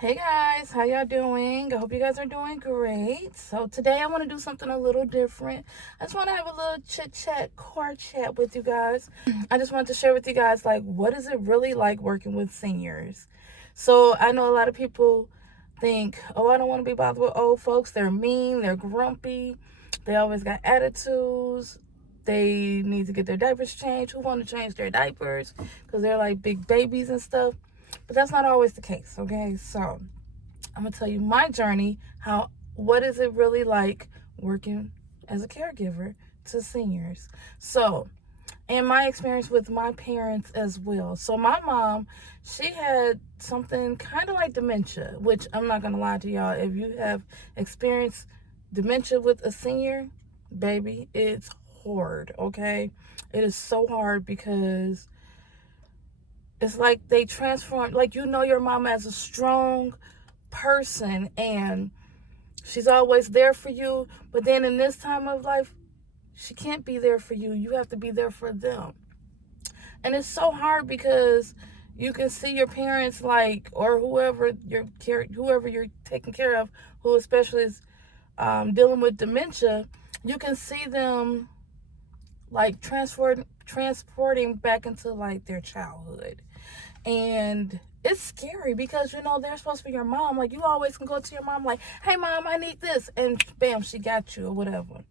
Hey guys, how y'all doing? I hope you guys are doing great. So today I want to do something a little different. I just want to have a little chit chat, car chat with you guys. I just want to share with you guys, like, what is it really like working with seniors? So I know a lot of people think, oh, I don't want to be bothered with old folks. They're mean, they're grumpy, they always got attitudes. They need to get their diapers changed. Who want to change their diapers? Because they're like big babies and stuff. But that's not always the case, okay? So I'm gonna tell you my journey, what is it really like working as a caregiver to seniors. So, and my experience with my parents as well. So my mom, she had something kind of like dementia, which I'm not gonna lie to y'all. If you have experienced dementia with a senior, baby, it's hard, okay? It is so hard because it's like they transform, like, your mom as a strong person and she's always there for you, but then in this time of life she can't be there for you. You have to be there for them. And it's so hard because you can see your parents, like, or whoever you're taking care of, who especially is dealing with dementia. You can see them like transporting back into like their childhood. And it's scary because they're supposed to be your mom. Like, you always can go to your mom like, hey mom, I need this, and bam, she got you, or whatever,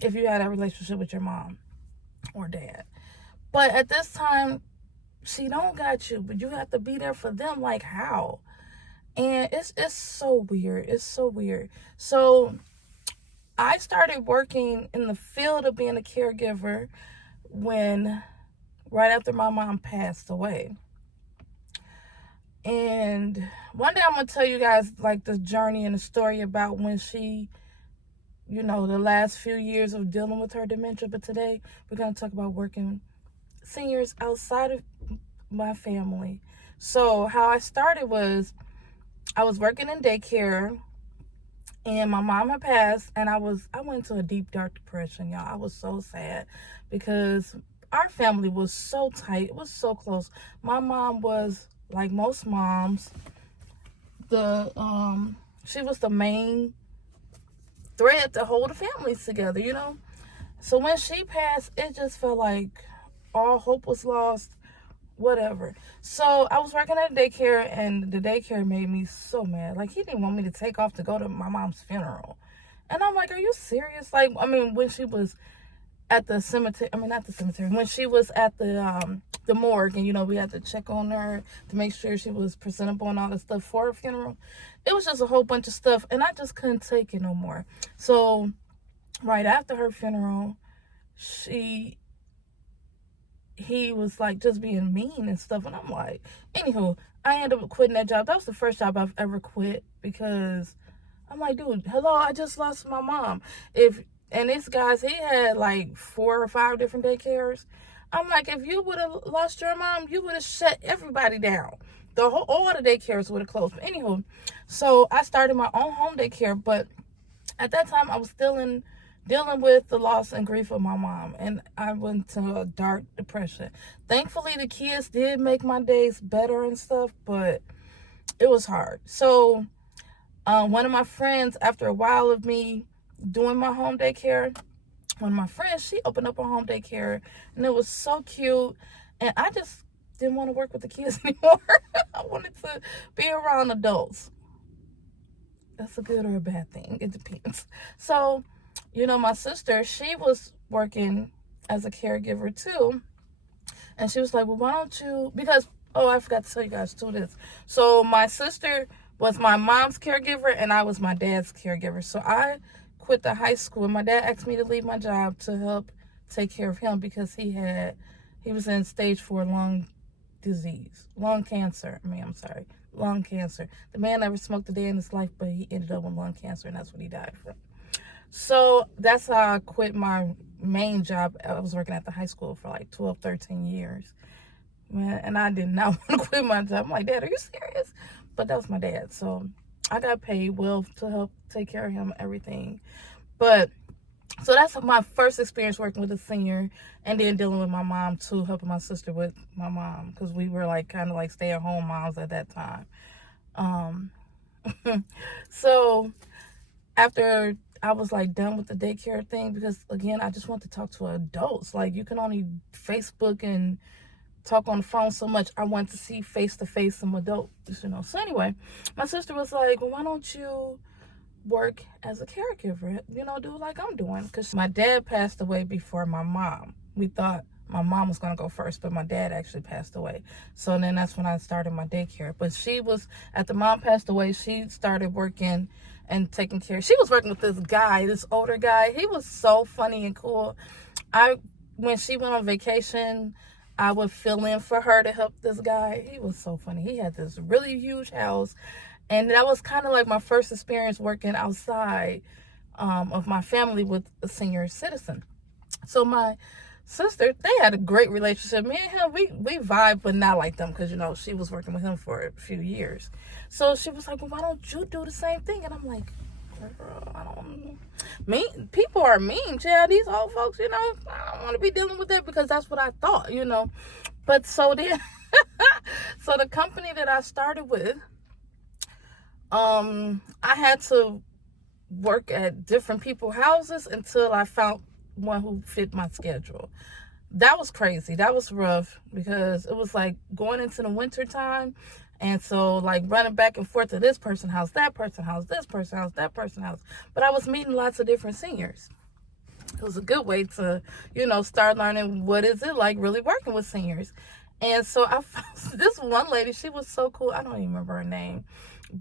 if you had a relationship with your mom or dad. But at this time, she don't got you, but you have to be there for them. Like, how? And it's so weird. It's so weird. So I started working in the field of being a caregiver right after my mom passed away. And one day I'm going to tell you guys, like, the journey and the story about when she, the last few years of dealing with her dementia. But today we're going to talk about working seniors outside of my family. So how I started was I was working in daycare and my mom had passed, and I went into a deep, dark depression, y'all. I was so sad because our family was so tight. It was so close. My mom was, like most moms, she was the main thread to hold the families together. So when she passed, it just felt like all hope was lost, whatever. So I was working at a daycare, and the daycare made me so mad. Like, he didn't want me to take off to go to my mom's funeral. And I'm like, are you serious? Like, I mean, when she was at the cemetery, not the cemetery, when she was at the morgue, and we had to check on her to make sure she was presentable and all that stuff for her funeral. It was just a whole bunch of stuff, and I just couldn't take it no more. So right after her funeral, he was like just being mean and stuff, and I'm like, anywho, I ended up quitting that job. That was the first job I've ever quit because I'm like, dude, hello, I just lost my mom. And this guy's, he had like 4 or 5 different daycares. I'm like, if you would have lost your mom, you would have shut everybody down. All the daycares would have closed. But anywho, so I started my own home daycare, but at that time I was still dealing with the loss and grief of my mom, and I went to a dark depression. Thankfully, the kids did make my days better and stuff, but it was hard. So one of my friends, after a while of me doing my home daycare, one of my friends, she opened up a home daycare, and it was so cute, and I just didn't want to work with the kids anymore. I wanted to be around adults. That's a good or a bad thing. It depends. So, my sister, she was working as a caregiver too. And she was like, well, why don't you, because, oh, I forgot to tell you guys too this. So my sister was my mom's caregiver, and I was my dad's caregiver. So I quit the high school, and my dad asked me to leave my job to help take care of him because he was in stage 4 lung cancer. The man never smoked a day in his life, but he ended up with lung cancer, and that's what he died from. So that's how I quit my main job. I was working at the high school for like 12, 13 years. Man, and I did not want to quit my job. I'm like, Dad, are you serious? But that was my dad. So I got paid well to help take care of him, everything. But so that's my first experience working with a senior, and then dealing with my mom too, helping my sister with my mom, because we were like kind of like stay-at-home moms at that time. So after I was like done with the daycare thing, because again, I just want to talk to adults. Like, you can only Facebook and talk on the phone so much. I want to see face to face some adults, you know. So anyway, my sister was like, well, why don't you work as a caregiver, you know, do like I'm doing? Because my dad passed away before my mom. We thought my mom was going to go first, but my dad actually passed away. So then that's when I started my daycare. But she was, after mom passed away, she started working and taking care. She was working with this guy, this older guy. He was so funny and cool. When she went on vacation, I would fill in for her to help this guy. He was so funny. He had this really huge house. And that was kind of like my first experience working outside of my family with a senior citizen. So my sister, they had a great relationship. Me and him, we vibe, but not like them, because, you know, she was working with him for a few years. So she was like, well, why don't you do the same thing? And I'm like, girl, I don't mean, people are mean, child. These old folks, you know, I don't want to be dealing with that, because that's what I thought, you know. But so then, so the company that I started with, I had to work at different people's houses until I found one who fit my schedule. That was crazy. That was rough, because it was like going into the winter time. And so, like, running back and forth to this person's house, that person's house, this person's house, that person's house. But I was meeting lots of different seniors. It was a good way to, you know, start learning what is it like really working with seniors. And so I found this one lady. She was so cool. I don't even remember her name.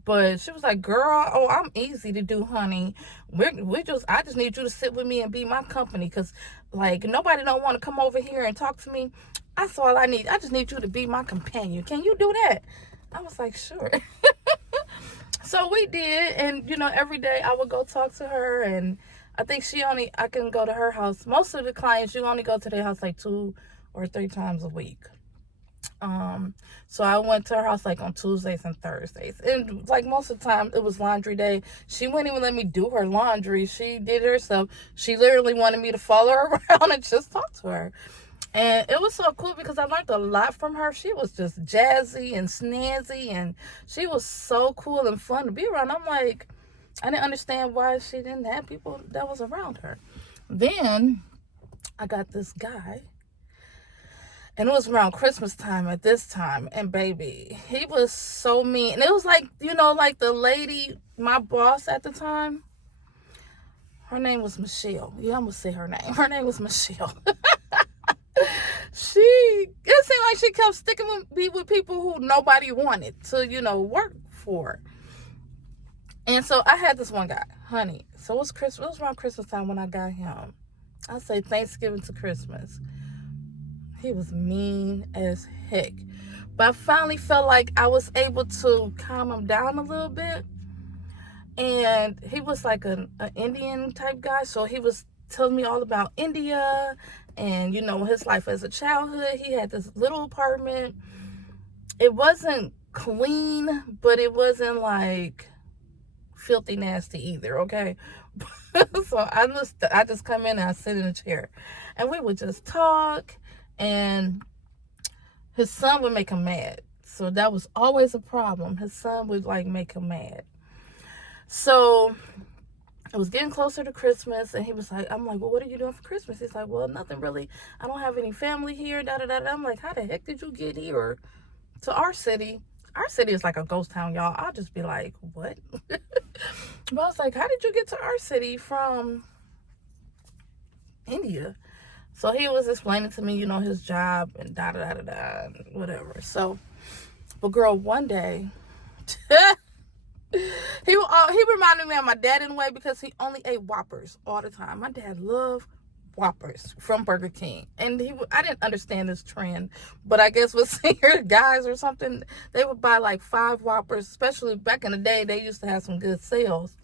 But she was like, girl, oh, I'm easy to do, honey. I just need you to sit with me and be my company, because, like, nobody don't want to come over here and talk to me. That's all I need. I just need you to be my companion. Can you do that? I was like, sure. So we did. And, you know, every day I would go talk to her. And I think I can go to her house. Most of the clients, you only go to their house like 2 or 3 times a week. So I went to her house like on Tuesdays and Thursdays, and like most of the time it was laundry day. She wouldn't even let me do her laundry. She did it herself. She literally wanted me to follow her around and just talk to her. And it was so cool, because I learned a lot from her. She was just jazzy and snazzy, and she was so cool and fun to be around. I'm like, I didn't understand why she didn't have people that was around her. Then I got this guy. And it was around Christmas time at this time. And baby, he was so mean. And it was like, you know, like the lady, my boss at the time, her name was Michelle. Yeah, I'm going to say her name. Her name was Michelle. It seemed like she kept sticking with me with people who nobody wanted to, you know, work for. And so I had this one guy, honey. So it was around Christmas time when I got him. I say Thanksgiving to Christmas. He was mean as heck. But I finally felt like I was able to calm him down a little bit. And he was like an Indian type guy. So he was telling me all about India and, you know, his life as a childhood. He had this little apartment. It wasn't clean, but it wasn't like filthy nasty either, okay? So I just come in and I sit in a chair. And we would just talk. And his son would make him mad. So that was always a problem. His son would like make him mad. So it was getting closer to Christmas, and he was like, I'm like, well, what are you doing for Christmas? He's like, well, nothing really. I don't have any family here. Da da da. I'm like, how the heck did you get here to our city? Our city is like a ghost town, y'all. I'll just be like, what? But I was like, how did you get to our city from India? So he was explaining to me, you know, his job and da da da da, whatever. So, but girl, one day, he reminded me of my dad in a way, because he only ate Whoppers all the time. My dad loved Whoppers from Burger King, and I didn't understand this trend, but I guess with senior guys or something, they would buy like 5 Whoppers. Especially back in the day, they used to have some good sales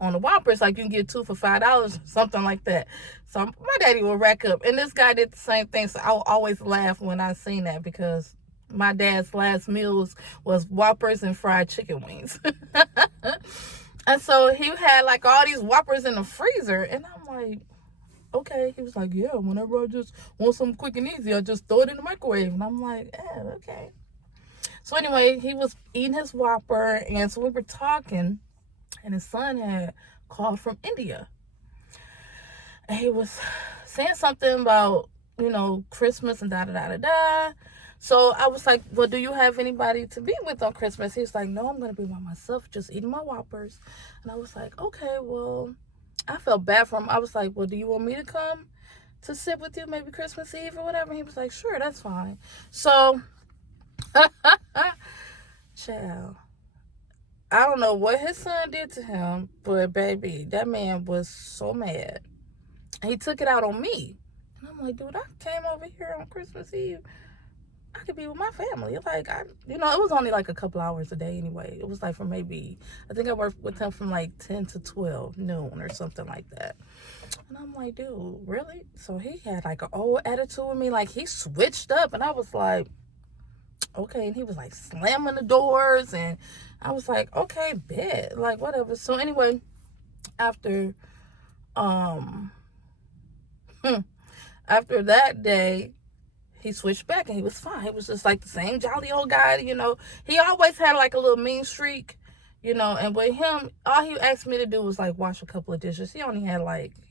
on the Whoppers, like you can get 2 for $5 or something like that. So my daddy will rack up, and this guy did the same thing. So I will always laugh when I seen that, because my dad's last meals was Whoppers and fried chicken wings. And so he had like all these Whoppers in the freezer, and I'm like, okay. He was like, yeah, whenever I just want something quick and easy, I just throw it in the microwave. And I'm like, yeah, okay. So anyway, he was eating his Whopper, and so we were talking, and his son had called from India. And he was saying something about, Christmas and da-da-da-da-da. So I was like, well, do you have anybody to be with on Christmas? He was like, no, I'm going to be by myself, just eating my Whoppers. And I was like, okay, well, I felt bad for him. I was like, well, do you want me to come to sit with you maybe Christmas Eve or whatever? He was like, sure, that's fine. So, child, I don't know what his son did to him, but baby, that man was so mad. He took it out on me. And I'm like, dude, I came over here on Christmas Eve. I could be with my family. Like, it was only like a couple hours a day anyway. It was like from maybe, I think I worked with him from like 10 to 12 noon or something like that. And I'm like, dude, really? So he had like an old attitude with me. Like, he switched up, and I was like, okay. And he was like slamming the doors, and I was like, okay, bet, like whatever. So anyway, after after that day, he switched back, and he was fine. He was just like the same jolly old guy. He always had like a little mean streak, and with him, all he asked me to do was like wash a couple of dishes. He only had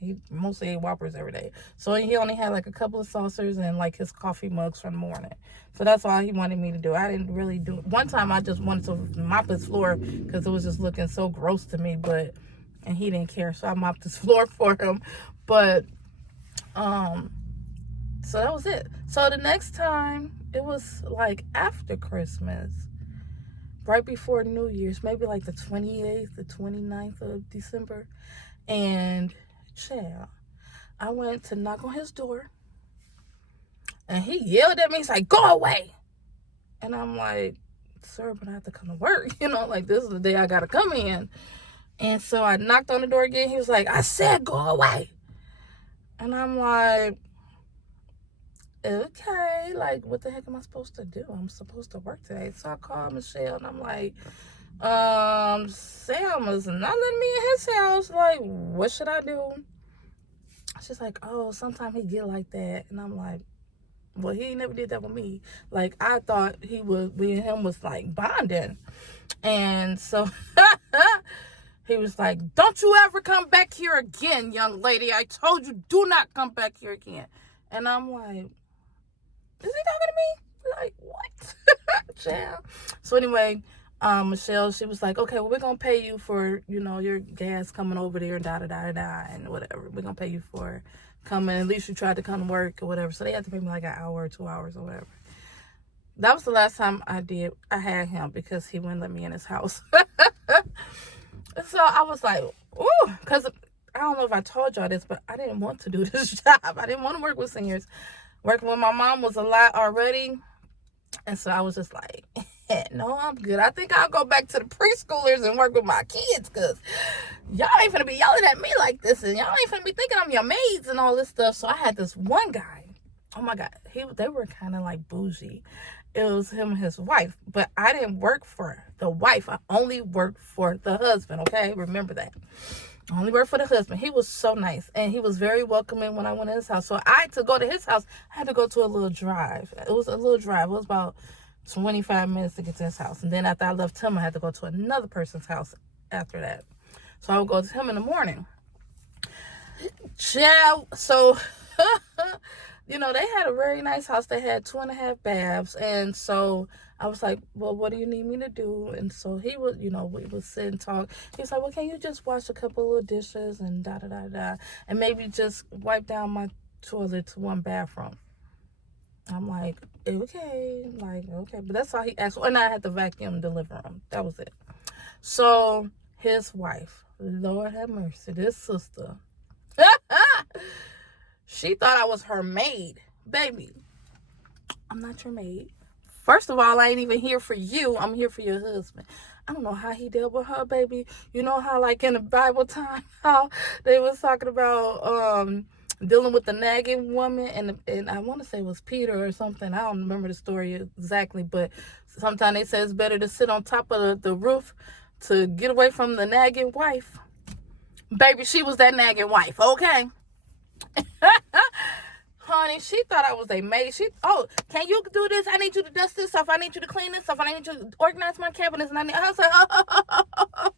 he mostly ate Whoppers every day, so he only had like a couple of saucers and like his coffee mugs from the morning. So that's all he wanted me to do. I didn't really do it. One time I just wanted to mop his floor because it was just looking so gross to me, and he didn't care, so I mopped his floor for him. But so that was it. So the next time, it was like after Christmas, right before New Year's, maybe like the 28th, the 29th of December. And child, I went to knock on his door, and he yelled at me. He's like, go away. And I'm like, sir, but I have to come to work. Like, this is the day I got to come in. And so I knocked on the door again. He was like, I said, go away. And I'm like, okay, like, what the heck am I supposed to do? I'm supposed to work today. So I called Michelle, and I'm like, Sam is not letting me in his house. Like, what should I do? She's like, oh, sometimes he get like that. And I'm like, well, he never did that with me. Like, I thought me and him was like bonding. And so he was like, don't you ever come back here again, young lady. I told you, do not come back here again. And I'm like, is he talking to me? Like, what? Child. So anyway, Michelle, she was like, okay, well, we're going to pay you for, your gas coming over there, da-da-da-da-da, and whatever. We're going to pay you for coming. At least you tried to come to work or whatever. So they had to pay me like an hour or 2 hours or whatever. That was the last time I had him, because he wouldn't let me in his house. So I was like, ooh, because I don't know if I told y'all this, but I didn't want to do this job. I didn't want to work with seniors. Working with my mom was a lot already. And so I was just like, no, I'm good. I think I'll go back to the preschoolers and work with my kids, because y'all ain't finna be yelling at me like this, and y'all ain't finna be thinking I'm your maids and all this stuff. So I had this one guy. Oh my God. They were kind of like bougie. It was him and his wife. But I didn't work for the wife. I only worked for the husband, okay? Remember that. I only worked for the husband. He was so nice, and he was very welcoming when I went to his house. So to go to his house, I had to go to a little drive. It was a little drive. It was about 25 minutes to get to his house. And then after I left him, I had to go to another person's house after that. So I would go to him in the morning. Yeah, so, they had a very nice house. They had 2.5 baths. And so I was like, well, what do you need me to do? And so he would, we would sit and talk. He was like, well, can you just wash a couple of dishes and da-da-da-da, and maybe just wipe down my toilet to one bathroom? I'm like, okay. But that's all he asked. And I had to vacuum and deliver him. That was it. So his wife, Lord have mercy, this sister, she thought I was her maid. Baby, I'm not your maid. First of all, I ain't even here for you. I'm here for your husband. I don't know how he dealt with her, baby. You know how, like, in the Bible time, how they was talking about dealing with the nagging woman, and I want to say it was Peter or something. I don't remember the story exactly, but sometimes they say it's better to sit on top of the roof to get away from the nagging wife. Baby, she was that nagging wife, okay? Honey, she thought I was a maid. Oh, can you do this? I need you to dust this off. I need you to clean this off. I need you to organize my cabinets. And I was like,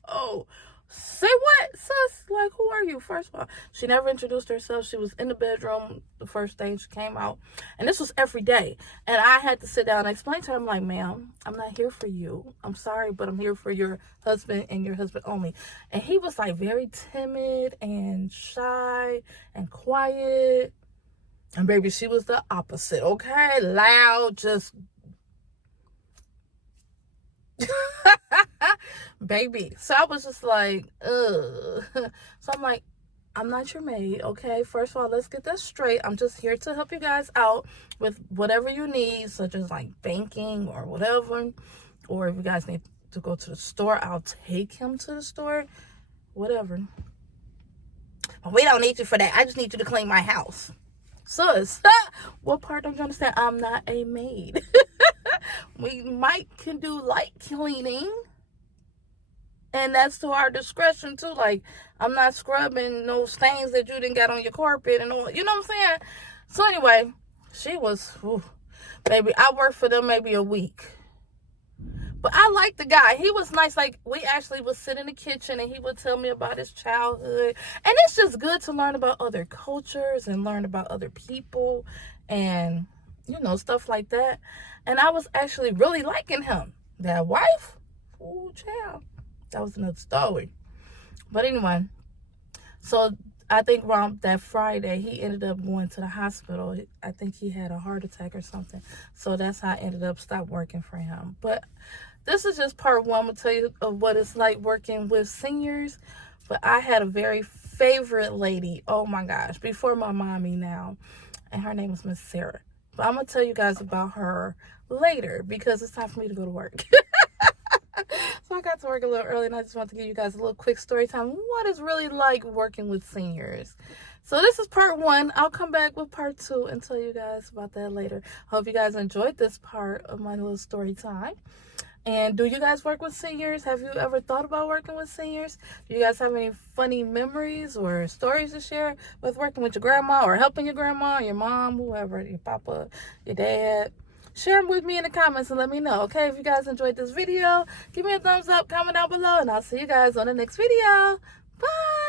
oh, say what, sis? Like, who are you? First of all, she never introduced herself. She was in the bedroom the first day she came out. And this was every day. And I had to sit down and explain to her. I'm like, ma'am, I'm not here for you. I'm sorry, but I'm here for your husband and your husband only. And he was like very timid and shy and quiet. And baby, she was the opposite, okay? Loud, just... baby. So I was just like, ugh. So I'm like, I'm not your maid, okay? First of all, let's get that straight. I'm just here to help you guys out with whatever you need, such as like banking or whatever. Or if you guys need to go to the store, I'll take him to the store. Whatever. But we don't need you for that. I just need you to clean my house. Sus, what part don't you understand? I'm not a maid. We can do light cleaning, and that's to our discretion too. Like, I'm not scrubbing no stains that you didn't got on your carpet and all. You know what I'm saying? So anyway, she was, baby. I worked for them maybe a week. But I liked the guy. He was nice. Like, we actually would sit in the kitchen and he would tell me about his childhood. And it's just good to learn about other cultures and learn about other people and, you know, stuff like that. And I was actually really liking him. That wife? Ooh, child. That was another story. But anyway, so I think around that Friday, he ended up going to the hospital. I think he had a heart attack or something. So that's how I ended up stopped working for him. But this is just part one. I'm going to tell you of what it's like working with seniors. But I had a very favorite lady. Oh, my gosh. Before my mommy now. And her name was Miss Sarah. But I'm going to tell you guys about her later because it's time for me to go to work. So I got to work a little early, and I just want to give you guys a little quick story time. What it's really like working with seniors. So this is part one. I'll come back with part two and tell you guys about that later. Hope you guys enjoyed this part of my little story time. And do you guys work with seniors? Have you ever thought about working with seniors? Do you guys have any funny memories or stories to share with working with your grandma or helping your grandma, your mom, whoever, your papa, your dad? Share them with me in the comments and let me know, okay? If you guys enjoyed this video, give me a thumbs up, comment down below, and I'll see you guys on the next video. Bye!